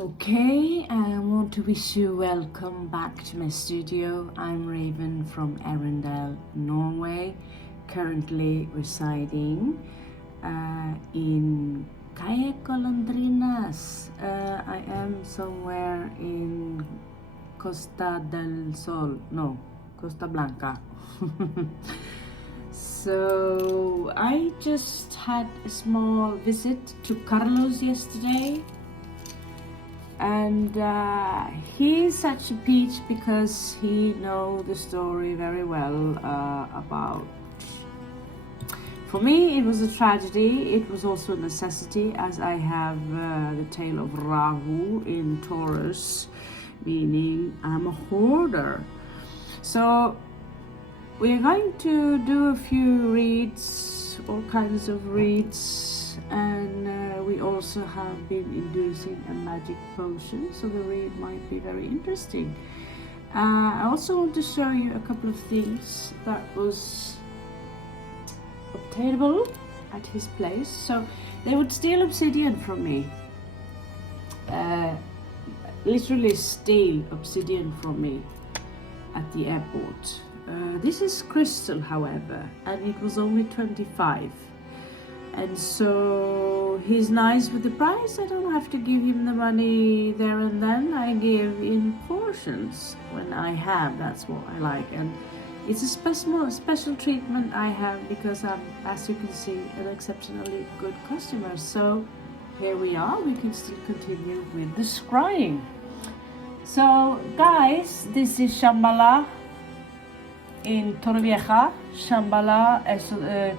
Okay, I want to wish you welcome back to my studio. I'm Raven from Arendal, Norway, currently residing in Calle Golondrinas. I am somewhere in Costa del Sol, no, Costa Blanca. So I just had a small visit to Carlos yesterday. And he's such a peach because he knows the story very well about. For me, it was a tragedy. It was also a necessity, as I have the tale of Rahu in Taurus, meaning I'm a hoarder. So we're going to do a few reads, all kinds of reads. And we also have been inducing a magic potion, so the read might be very interesting. I also want to show you a couple of things that was obtainable at his place. So they would steal obsidian from me, literally steal obsidian from me at the airport. This is crystal, however, and it was only 25. And so he's nice with the price. I don't have to give him the money there and then. I give in portions when I have. That's what I like. And it's a special treatment I have because I'm, as you can see, an exceptionally good customer. So here we are. We can still continue with the scrying. So guys, this is Shambhala in Torrevieja. Shambhala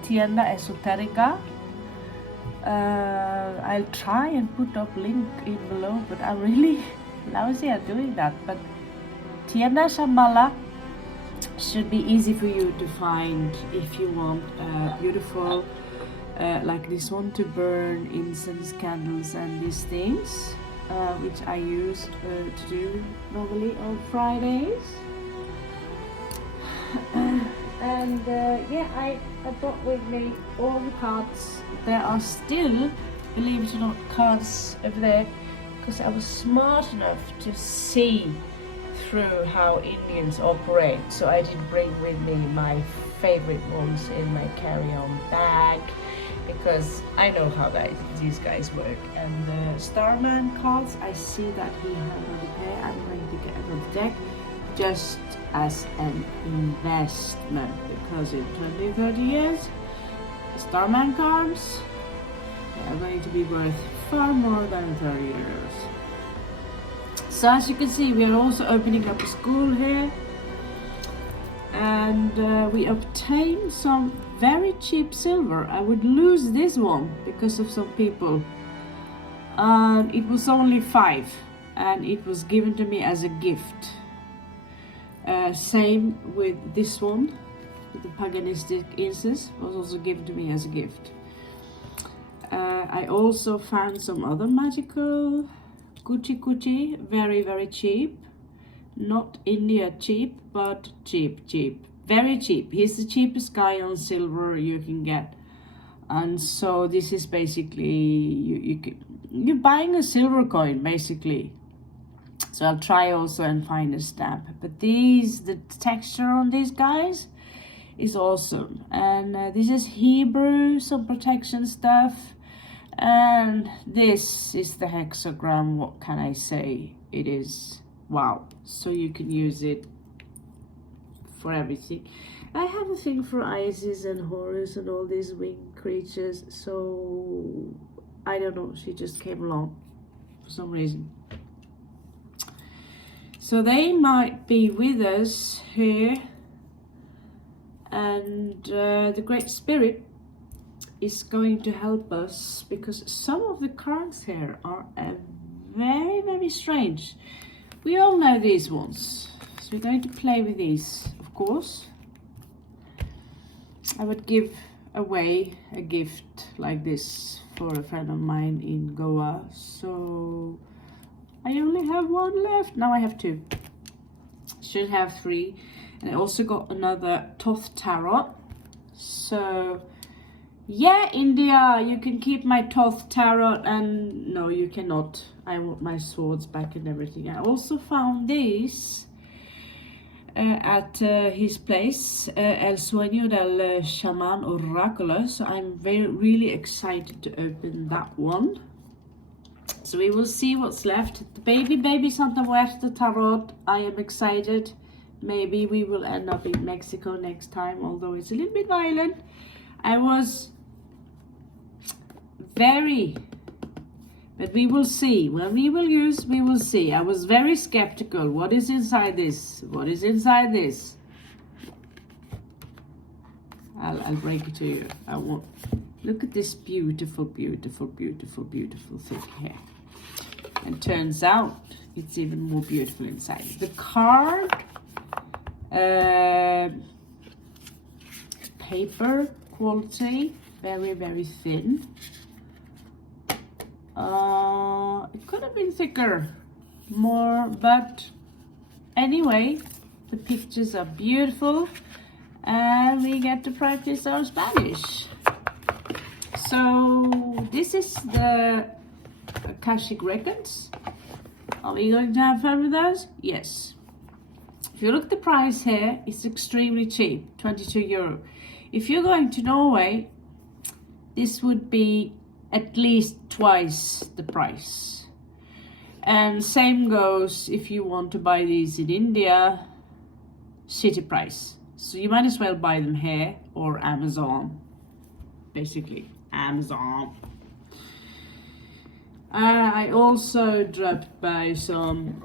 tienda esoterica. I'll try and put up link in below, but I'm really lousy at doing that. But Tienda Shambhala should be easy for you to find if you want beautiful like this one to burn incense, candles and these things, which I use to do normally on Fridays. And yeah, I brought with me all the cards. There are still, believe it or not, cards over there because I was smart enough to see through how Indians operate. So I did bring with me my favorite ones in my carry-on bag because I know how these guys work. And the Starman cards, I see that he has another pair. I'm going to get another deck just as an investment because in 20-30 years Starman cards are going to be worth far more than 30 years. So as you can see, we are also opening up a school here, and we obtained some very cheap silver. I would lose this one because of some people. It was only 5 and it was given to me as a gift. Same with this one, with the paganistic incense, was also given to me as a gift. I also found some other magical Gucci, very cheap. Not India cheap, but cheap, very cheap. He's the cheapest guy on silver you can get. And so this is basically, you're buying a silver coin basically. So I'll try also and find a stamp. But the texture on these guys is awesome. And this is Hebrew, some protection stuff. And this is the hexagram. What can I say? It is wow. So you can use it for everything. I have a thing for Isis and Horus and all these winged creatures. So I don't know. She just came along for some reason. So they might be with us here, and the Great Spirit is going to help us because some of the cards here are very strange. We all know these ones, so we're going to play with these, of course. I would give away a gift like this for a friend of mine in Goa, so I only have 1 left. Now I have 2. Should have 3. And I also got another Thoth Tarot. So Yeah, India, you can keep my Thoth tarot, and no, you cannot. I want my swords back and everything. I also found this at his place, El Sueño del Shaman Oráculo. So I'm really excited to open that one. So we will see what's left. The baby Santa Muerte tarot. I am excited. Maybe we will end up in Mexico next time, although it's a little bit violent. I was but we will see. When we will use, we will see. I was very skeptical. What is inside this? What is inside this? I'll break it to you. I won't. Look at this beautiful thing here. And turns out it's even more beautiful inside. The card, paper quality, very thin. It could have been thicker, more, but anyway, the pictures are beautiful and we get to practice our Spanish. So this is the Akashic Records. Are we going to have fun with those? Yes. If you look at the price here, it's extremely cheap, 22 euro. If you're going to Norway, this would be at least twice the price. And same goes if you want to buy these in India, city price. So you might as well buy them here or Amazon, basically Amazon. I also dropped by some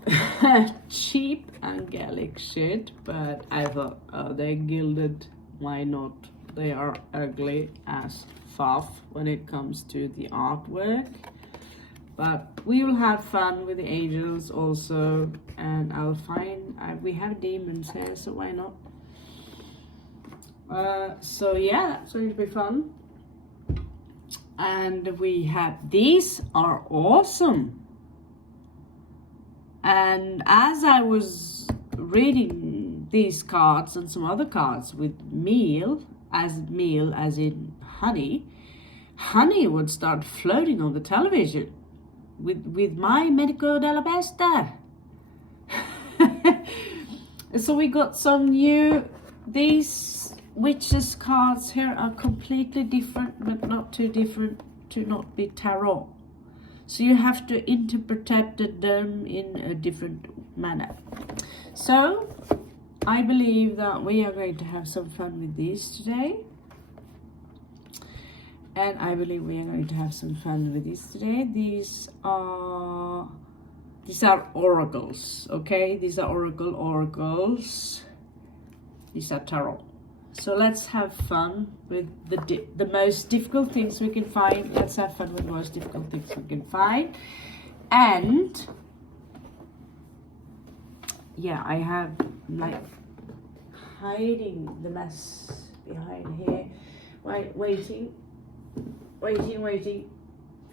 cheap angelic shit, but I thought, oh, they're gilded, why not? They are ugly as fuff when it comes to the artwork. But we will have fun with the angels also, and I'll find, we have demons here, so why not? So yeah, that's going to be fun. And we have, these are awesome. And as I was reading these cards and some other cards with meal as in honey would start floating on the television with my Medico della Peste. So we got some new, these witches cards here are completely different, but not too different to not be tarot. So you have to interpret them in a different manner. So I believe that we are going to have some fun with these today. And I believe we are going to have some fun with these today. These are oracles, okay? These are oracles. These are tarot. So let's have fun with the most difficult things we can find. Let's have fun with the most difficult things we can find. And yeah, I have like hiding the mess behind here. Waiting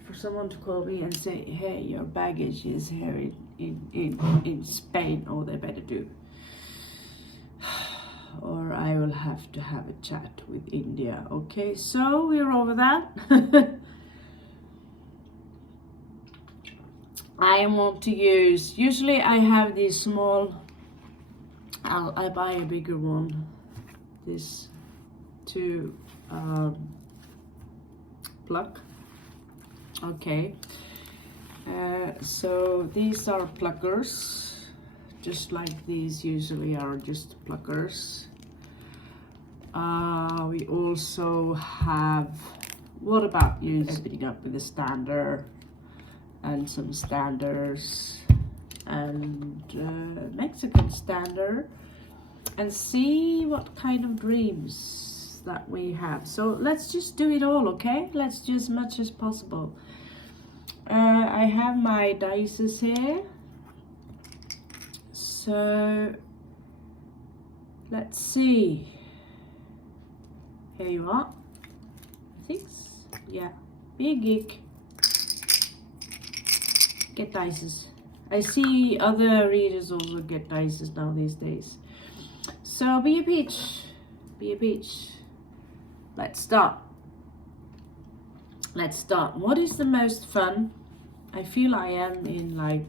for someone to call me and say, hey, your baggage is here in Spain, or they better do. Or I will have to have a chat with India. Okay, so we're over that. I want to use, usually I have these small, I buy a bigger one, this to pluck. Okay, so these are pluckers, just like these usually are just pluckers. We also have, what about using up with a stander and some standers and Mexican stander, and see what kind of dreams that we have. So let's just do it all, okay? Let's do as much as possible. I have my dices here, so let's see. Here you are. 6, yeah, big geek. Get dices. I see other readers also get dices now these days. So be a peach. Let's start. let's start. What is the most fun? I feel I am in like,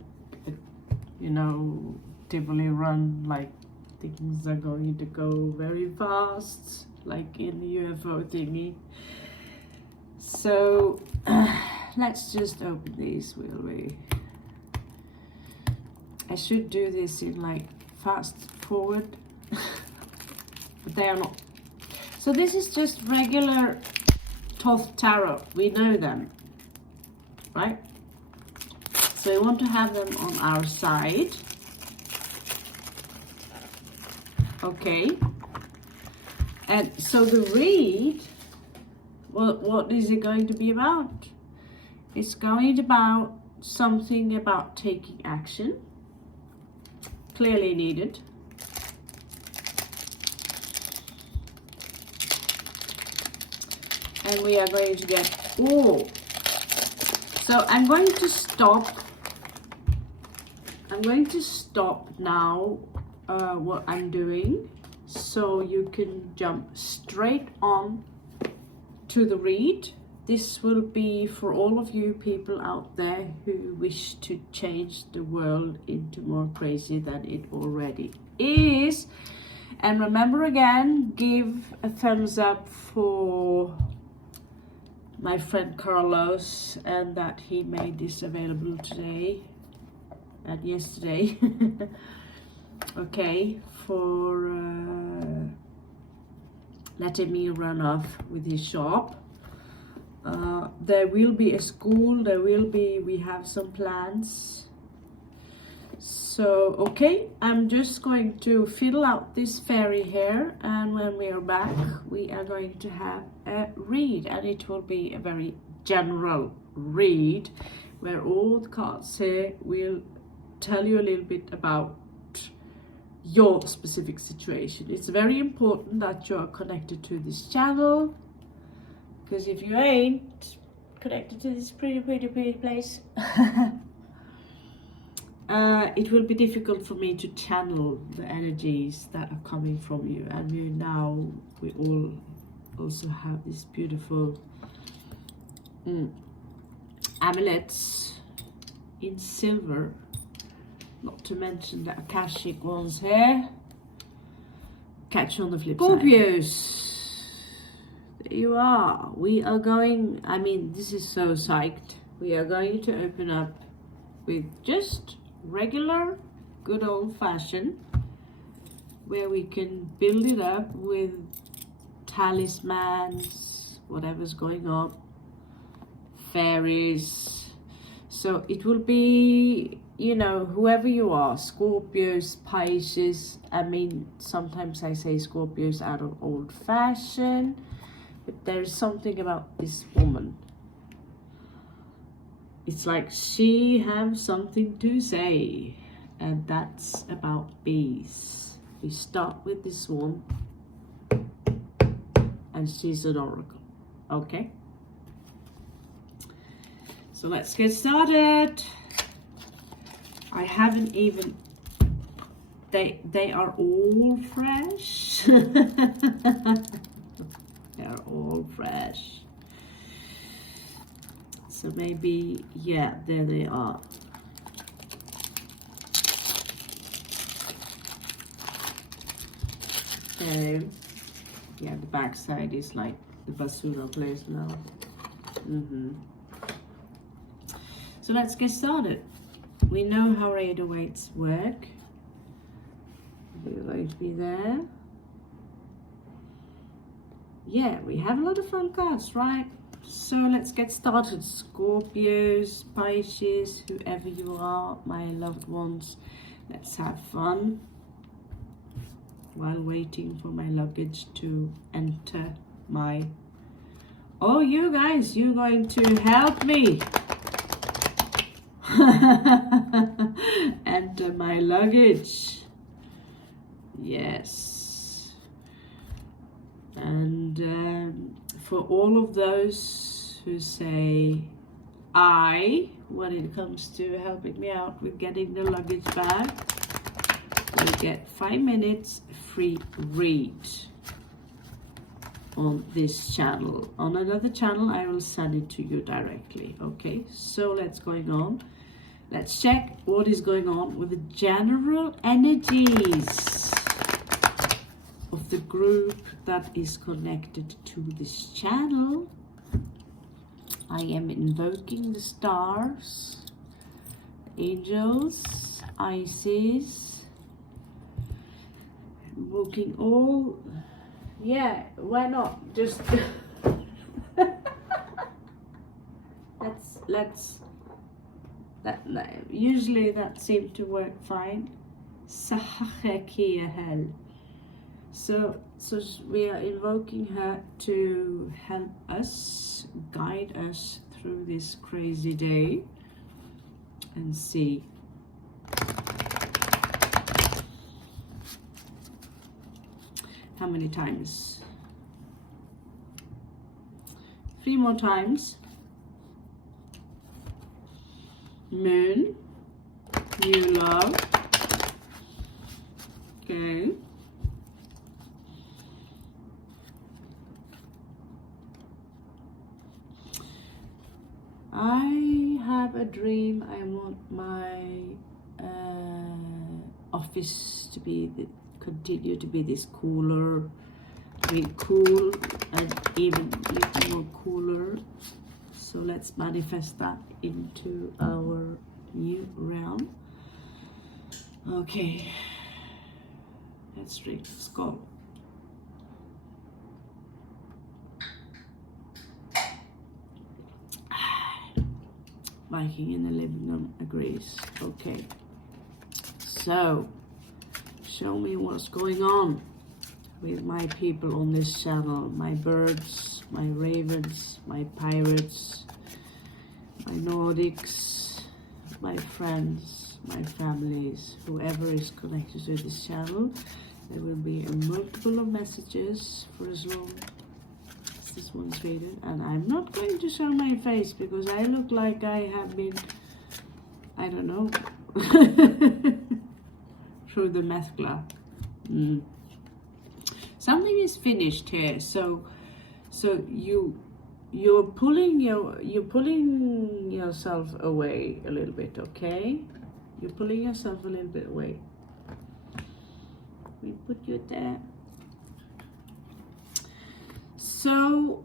you know, Tivoli run, like things are going to go very fast, like in the UFO thingy. So let's just open these, will we? I should do this in like fast forward, but they are not. So this is just regular Thoth Tarot. We know them, right? So we want to have them on our side. Okay. And so the read, what is it going to be about? It's going about something about taking action. Clearly needed. And we are going to get, oh, so I'm going to stop now what I'm doing, so you can jump straight on to the read. This will be for all of you people out there who wish to change the world into more crazy than it already is. And remember again, give a thumbs up for my friend Carlos, and that he made this available today and yesterday. Okay, for letting me run off with his shop. There will be a school, we have some plans. So, okay, I'm just going to fiddle out this fairy here, and when we are back, we are going to have a read, and it will be a very general read, where all the cards here will tell you a little bit about your specific situation. It's very important that you are connected to this channel, because if you ain't connected to this pretty place, it will be difficult for me to channel the energies that are coming from you. And we all also have these beautiful amulets in silver, not to mention the Akashic ones here. Catch you on the flip side. Scorpios, there you are. We are going, I mean, this is so psyched. We are going to open up with just regular, good old fashioned, where we can build it up with talismans, whatever's going on, fairies. So it will be, you know, whoever you are, Scorpios, Pisces. I mean, sometimes I say Scorpios out of old fashioned, but there's something about this woman. It's like she has something to say, and that's about bees. We start with this one, and she's an oracle. Okay, so let's get started. I haven't even, they are all fresh. They are all fresh. So maybe, yeah, there they are. So, yeah, the back side is like the basura place now. So let's get started. We know how radar weights work. We're going to be there. Yeah, we have a lot of fun cards, right? So let's get started. Scorpios, Pisces, whoever you are, my loved ones, let's have fun while waiting for my luggage to enter my... Oh, you guys, you're going to help me enter my luggage. Yes. And for all of those who say I, when it comes to helping me out with getting the luggage back, will get 5 minutes free read. on this channel. On another channel, I will send it to you directly. Okay, so let's going on. Let's check what is going on with the general energies of the group that is connected to this channel. I am invoking the stars, angels, Isis, invoking all. Yeah, why not? Just let's usually that seems to work fine. So we are invoking her to help us, guide us through this crazy day, and see. How many times? 3 more times. Moon, new love. Okay. I have a dream. I want my office to be continue to be this cooler, cool, and even more cooler. So let's manifest that into our new realm. Okay, let's drink. Let's go. Viking in the living room agrees. Okay, so show me what's going on with my people on this channel. My birds, my ravens, my pirates, my Nordics, my friends, my families, whoever is connected to this channel. There will be a multiple of messages for as long as this one's reading. And I'm not going to show my face because I look like I have been, I don't know, through the meth lab. Something is finished here, so you're pulling yourself away a little bit, okay? You're pulling yourself a little bit away. We put you there. So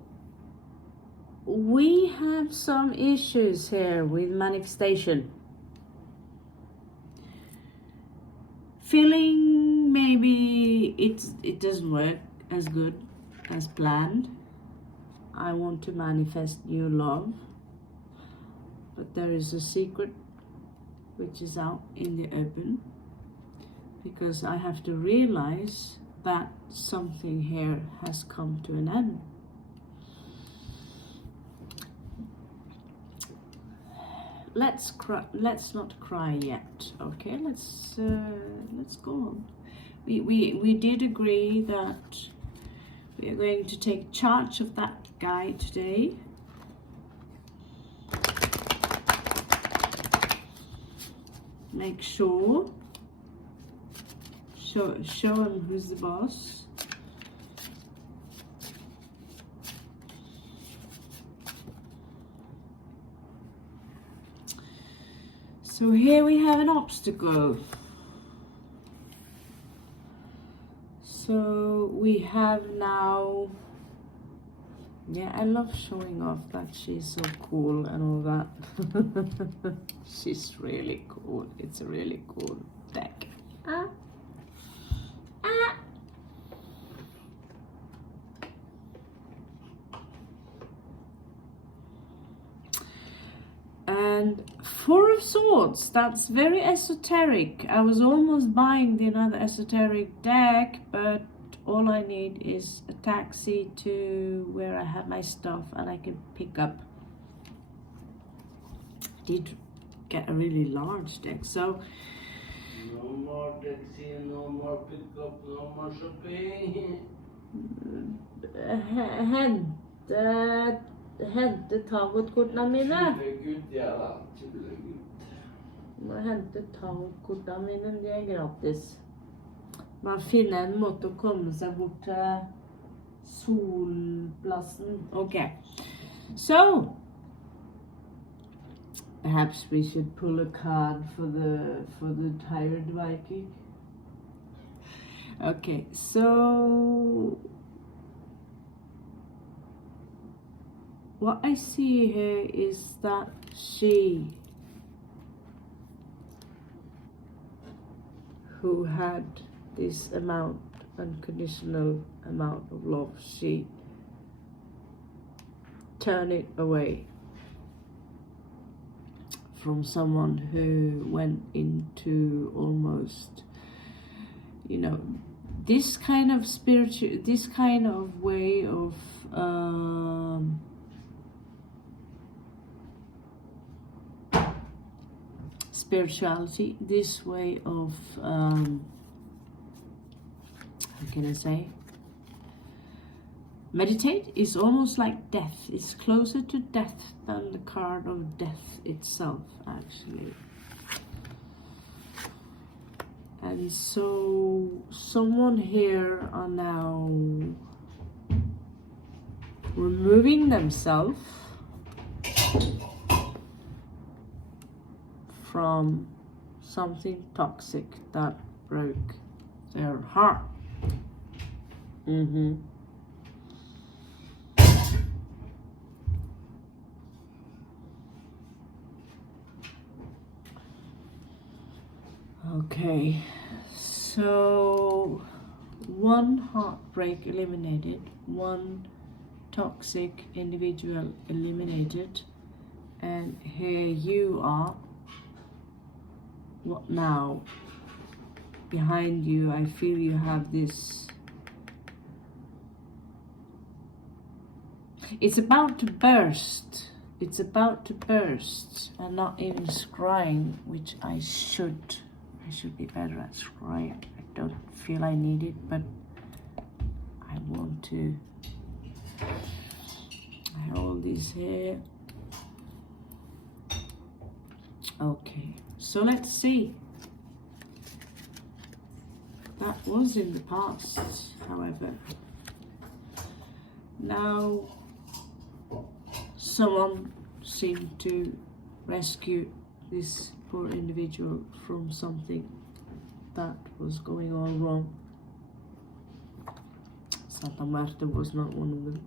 we have some issues here with manifestation. Feeling maybe it doesn't work as good as planned. I want to manifest new love, but there is a secret which is out in the open, because I have to realize that something here has come to an end. Let's not cry yet, okay? Let's go on. We did agree that we are going to take charge of that guy today. Make sure, show him who's the boss. So here we have an obstacle. So we have now, yeah, I love showing off that she's so cool and all that. She's really cool. It's a really cool deck. And 4 of Swords, that's very esoteric. I was almost buying the another esoteric deck, but all I need is a taxi to where I have my stuff and I can pick up. I did get a really large deck, so no more taxi, no more pickup, no more shopping. Hente tangotkortene mine. Tullegutt, ja da. Tullegutt. Må hente tangotkortene mine, de er gratis. Man finner en måte å komme seg bort til Solplassen. Okay. So perhaps we should pull a card for the tired Viking. Okay, so what I see here is that she who had this unconditional amount of love, she turned it away from someone who went into almost, this kind of this kind of way of spirituality, this way of how can I say, meditate is almost like death. It's closer to death than the card of death itself, actually. And so someone here are now removing themselves from something toxic that broke their heart. Okay, so one heartbreak eliminated, one toxic individual eliminated, and here you are. What now? Behind you, I feel you have this. It's about to burst. It's about to burst. I'm not even scrying, which I should. I should be better at scrying. I don't feel I need it, but I want to. I hold this here. Okay, so let's see. That was in the past, however. Now, someone seemed to rescue this poor individual from something that was going on wrong. Santa Marta was not one of them.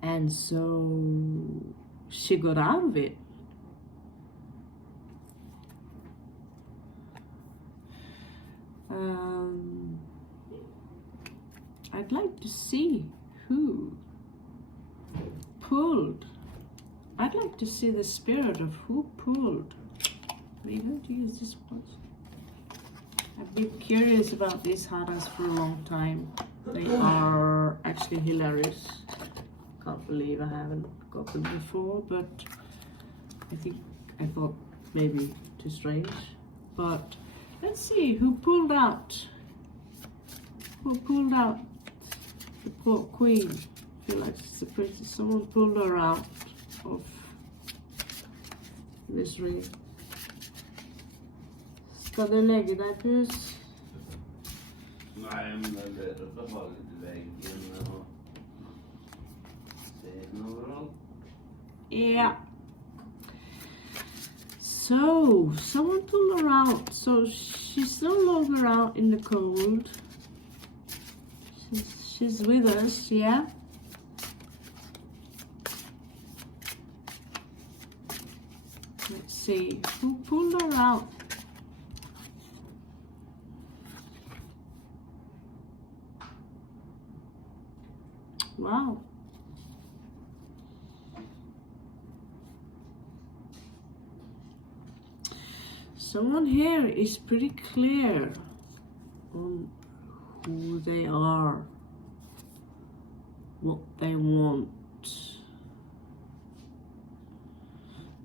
And so she got out of it. I'd like to see who pulled. I'd like to see the spirit of who pulled. Are you going to use this one? I've been curious about these haras for a long time. They are actually hilarious. Can't believe I haven't got them before, but I thought maybe too strange. But let's see who pulled out. Who pulled out the poor queen? I feel like she's a princess. Someone pulled her out of this ring. Ska du lägga dig, pus? Nej, men det är bättre att ha lite väggen och se överallt. Yeah. So, someone pulled her out. So she's no longer out in the cold. She's with us, yeah. Let's see, who pulled her out? Wow. Someone here is pretty clear on who they are, what they want.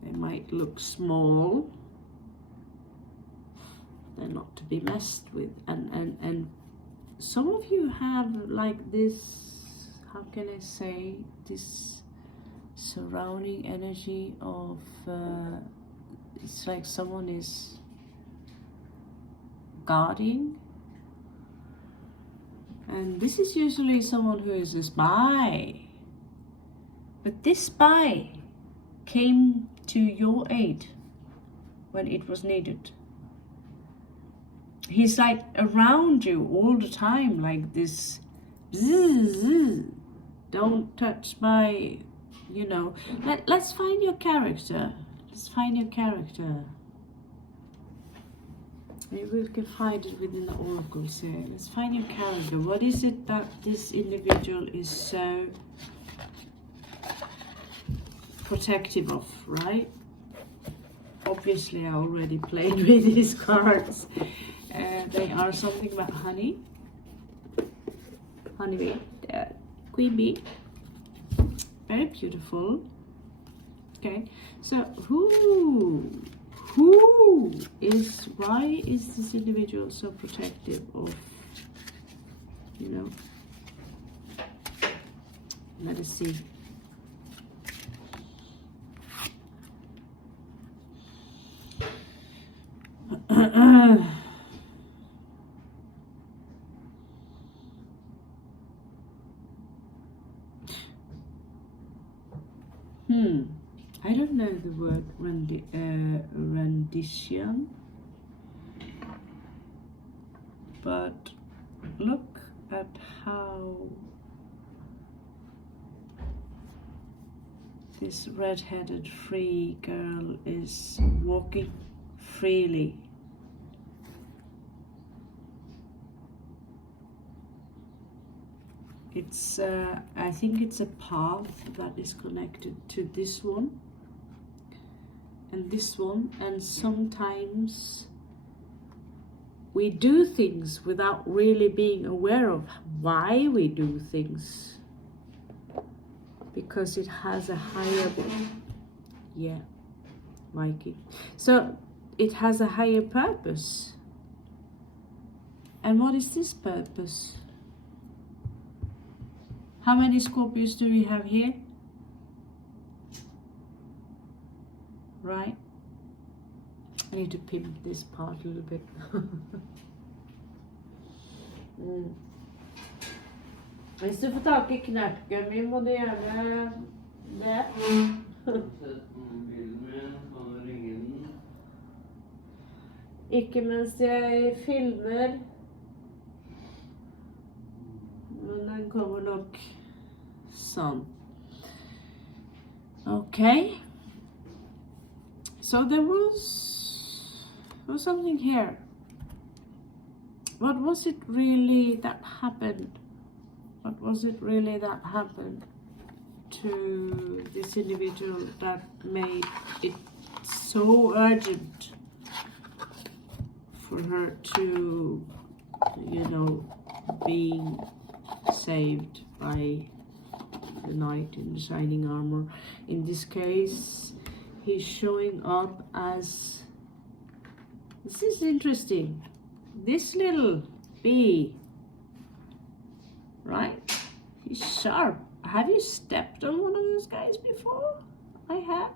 They might look small. They're not to be messed with. And some of you have like this, how can I say, this surrounding energy of, it's like someone is guarding. And this is usually someone who is a spy. But this spy came to your aid when it was needed. He's like around you all the time, like this. Don't touch my, you know. Let's find your character. Let's find your character. Maybe we can find it within the oracles here. Let's find your character. What is it that this individual is so protective of, right? Obviously, I already played with these cards. They are something about honey. Honeybee, queen bee. Very beautiful. Okay, so why is this individual so protective of, you know? Let us see. I don't know the word rendition, but look at how this red-headed free girl is walking freely. It's, I think it's a path that is connected to this one and this one, and sometimes we do things without really being aware of why we do things, because it has a higher, yeah, Mikey. So it has a higher purpose. And what is this purpose? How many Scorpios do we have here? Right? I need to pimp this part a little bit. Hvis du får tak I knerken min, må du gjerne det. Ikke mens jeg filmer. Men den kommer nok sånn. Okay. So there was something here. What was it really that happened? What was it really that happened to this individual that made it so urgent for her to, you know, being saved by the knight in shining armor? In this case, he's showing up as, this is interesting, this little bee, right? He's sharp. Have you stepped on one of those guys before? I have.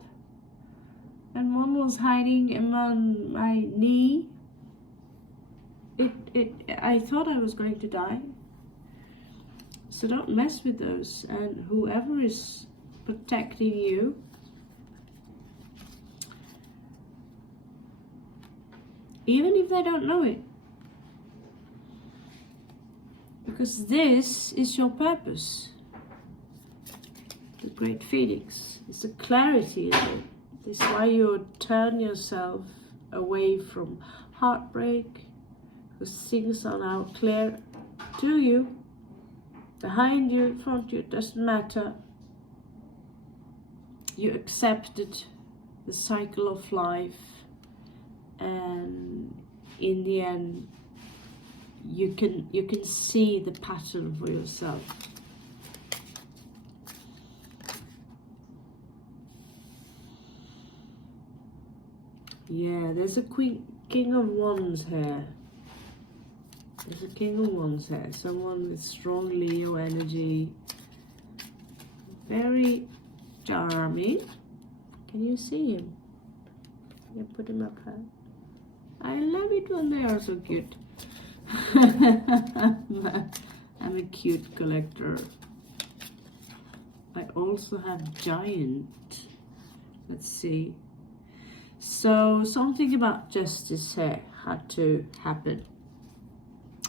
And one was hiding on my knee. I thought I was going to die. So don't mess with those. And whoever is protecting you, even if they don't know it, because this is your purpose. The great Phoenix. It's a clarity in it. This is why you turn yourself away from heartbreak, because things are now clear to you. Behind you, in front of you, it doesn't matter. You accepted the cycle of life, and in the end, you can see the pattern for yourself. Yeah, there's a King of Wands here. There's a King of Wands here. Someone with strong Leo energy. Very charming. Can you see him? Yeah, put him up here. I love it when they are so cute. I'm a cute collector. I also have giant. Let's see. So something about justice here had to happen.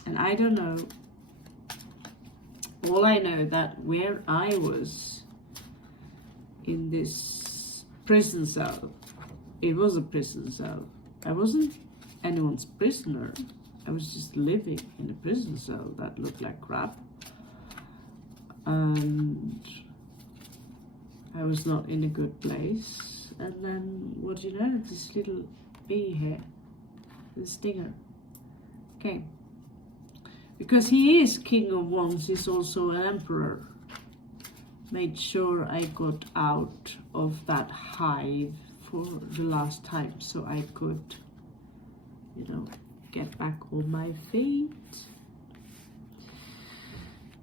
And I don't know. All I know that where I was in this prison cell, it was a prison cell. I wasn't anyone's prisoner. I was just living in a prison cell that looked like crap. And I was not in a good place. And then, what do you know, this little bee here, the stinger, came. Because he is king of wands, he's also an emperor. Made sure I got out of that hive for the last time so I could, you know, get back on my feet.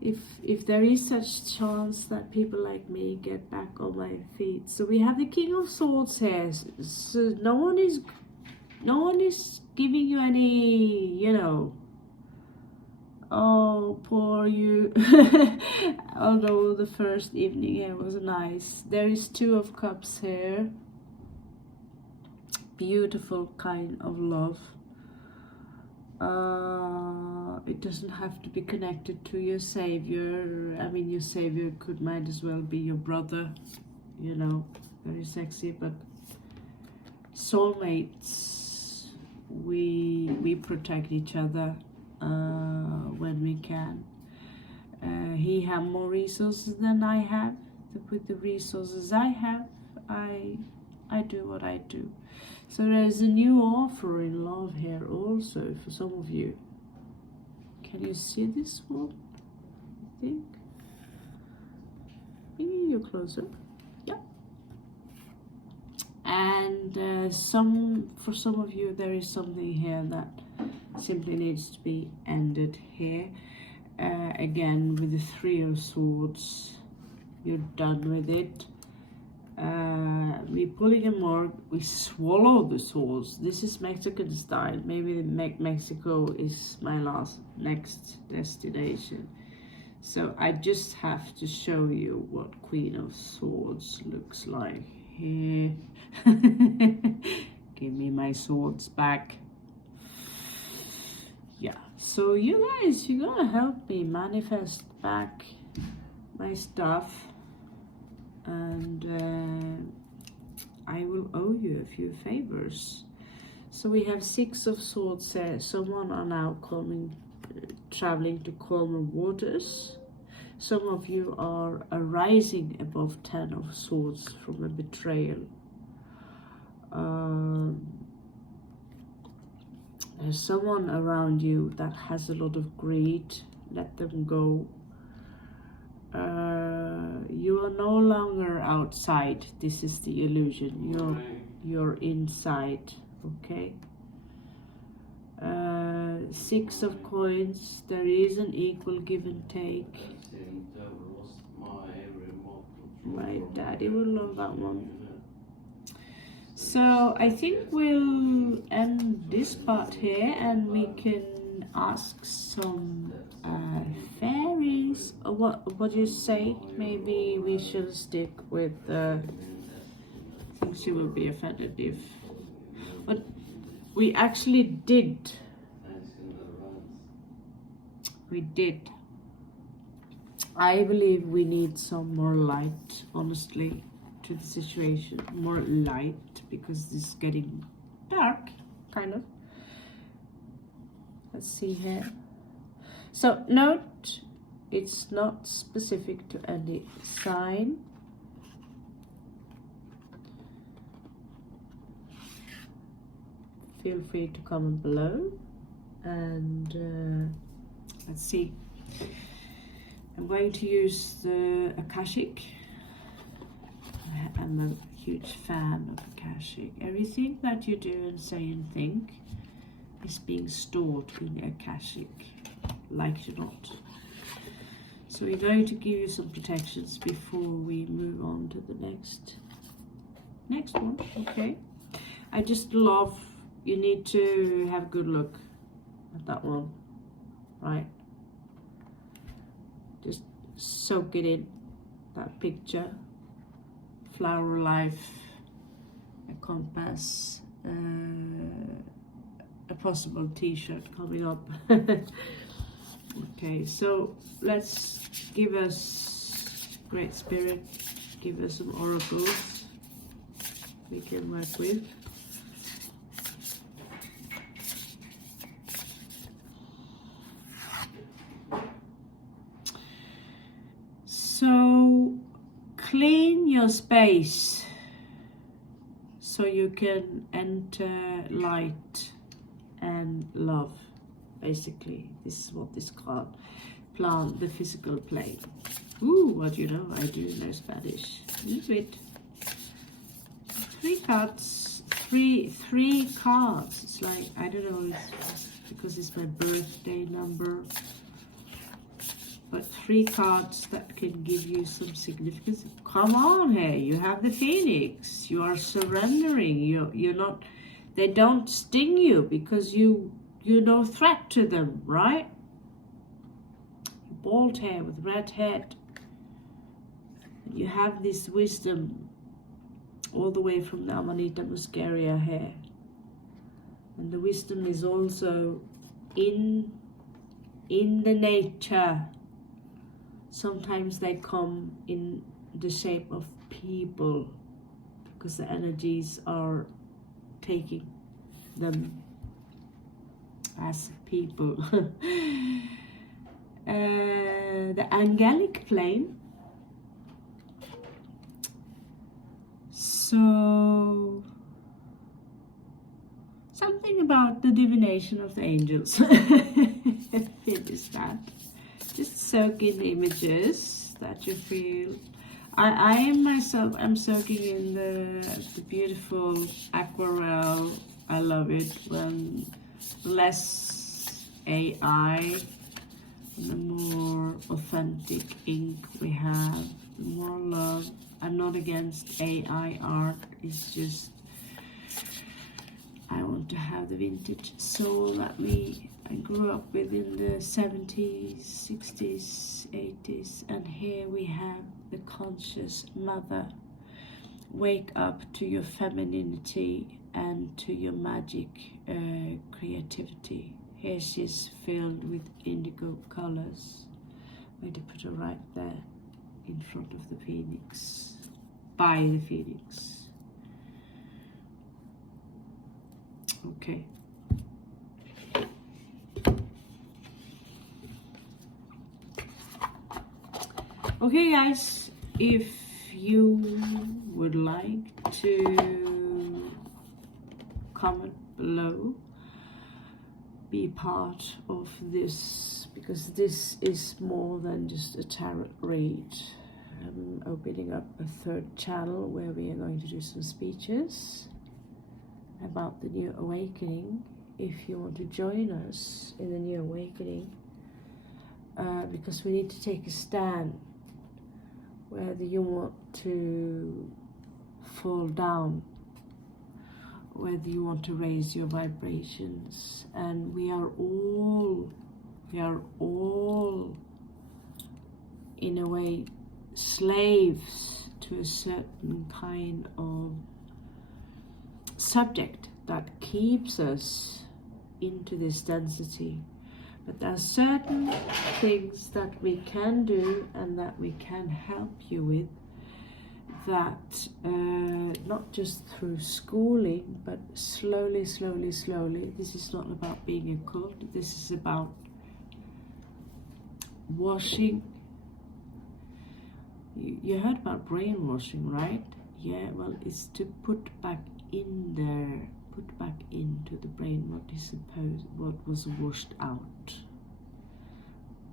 If there is such chance that people like me get back on my feet. So we have the King of Swords here. So no one is giving you any, you know, oh poor you. Although the first evening here was nice. There is Two of Cups here. Beautiful kind of love. It doesn't have to be connected to your savior. I mean, your savior might as well be your brother, you know, very sexy. But soulmates, we protect each other when we can. He have more resources than I have. With the resources I have, I do what I do. So there's a new offer in love here also for some of you. Can you see this one? I think. Maybe you're closer. Yeah. And for some of you, there is something here that simply needs to be ended here. Again, with the Three of Swords, you're done with it. We pulling a mark, we swallow the swords. This is Mexican style. Maybe Mexico is my next destination. So I just have to show you what Queen of Swords looks like here. Give me my swords back. Yeah, so you guys, you're gonna help me manifest back my stuff. And I will owe you a few favors. So we have Six of Swords here. Someone are now traveling to calmer waters. Some of you are rising above 10 of Swords from a betrayal. There's someone around you that has a lot of greed. Let them go. You are no longer outside. This is the illusion. You're inside. Okay. Six of Coins. There is an equal give and take. My daddy will love that one. So I think we'll end this part here, and we can ask some fairies, or what do you say? Maybe we should stick with I think she will be offended if, but we actually did I believe we need some more light, honestly, to the situation. More light, because this is getting dark, kind of. Let's see here. So note, it's not specific to any sign. Feel free to comment below. And let's see. I'm going to use the Akashic. I'm a huge fan of Akashic. Everything that you do and say and think is being stored in the Akashic, like it or not. So we're going to give you some protections before we move on to the next one. Okay. I just love you need to have a good look at that one, right? Just soak it in, that picture. Flower life, a compass, a possible t-shirt coming up. Okay, so let's give us, Great Spirit, give us some oracles we can work with. So clean your space so you can enter light and love. Basically, this is what this card plant, the physical plane. Ooh, what do you know? I do know Spanish a little bit. 3 cards, three cards. It's like, I don't know, it's because it's my birthday number. But 3 cards that can give you some significance. Come on, hey, you have the Phoenix. You are surrendering. You're not. They don't sting you because you're no threat to them, right? Bald hair with red head. You have this wisdom all the way from the Amanita muscaria hair. And the wisdom is also in the nature. Sometimes they come in the shape of people because the energies are taking them as people. The angelic plane. So something about the divination of the angels. It is that. Just soak in images that you feel. I myself am soaking in the beautiful aquarelle. I love it when less AI, the more authentic ink we have, the more love. I'm not against AI art, it's just I want to have the vintage soul that I grew up with in the 70s, 60s, 80s, and here we have the conscious mother. Wake up to your femininity and to your magic creativity. Here she's filled with indigo colors. I'm going to put her right there in front of the phoenix, by the phoenix. Okay. Okay guys, if you would like to comment below, be part of this, because this is more than just a tarot read. I'm opening up a 3rd channel where we are going to do some speeches about the new awakening. If you want to join us in the new awakening, because we need to take a stand, whether you want to fall down, whether you want to raise your vibrations, and we are all in a way slaves to a certain kind of subject that keeps us into this density. But there are certain things that we can do and that we can help you with, that not just through schooling, but slowly. This is not about being a cult. This is about washing. You heard about brainwashing, right? Yeah, well, it's to put back in there, put back into the brain what was washed out,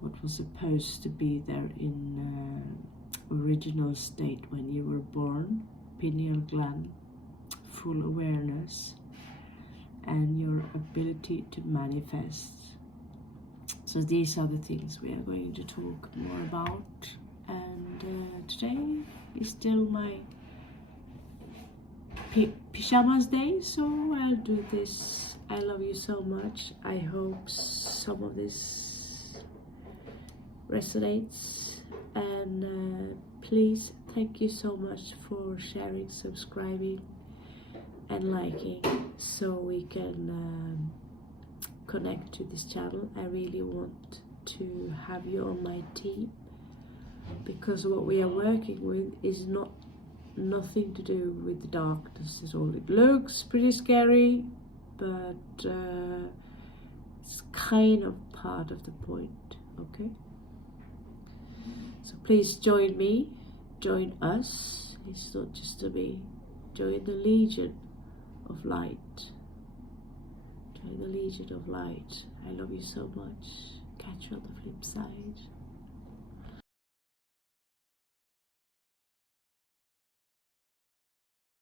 what was supposed to be there in original state when you were born, pineal gland, full awareness, and your ability to manifest. So these are the things we are going to talk more about, and today is still my pajamas day, so I'll do this. I love you so much. I hope some of this resonates, and please, thank you so much for sharing, subscribing and liking, so we can connect to this channel. I really want to have you on my team, because what we are working with is nothing to do with the darkness at all. It looks pretty scary, but it's kind of part of the point, okay? So please join me, join us. It's not just a me. Join the Legion of Light. Join the Legion of Light. I love you so much. Catch you on the flip side.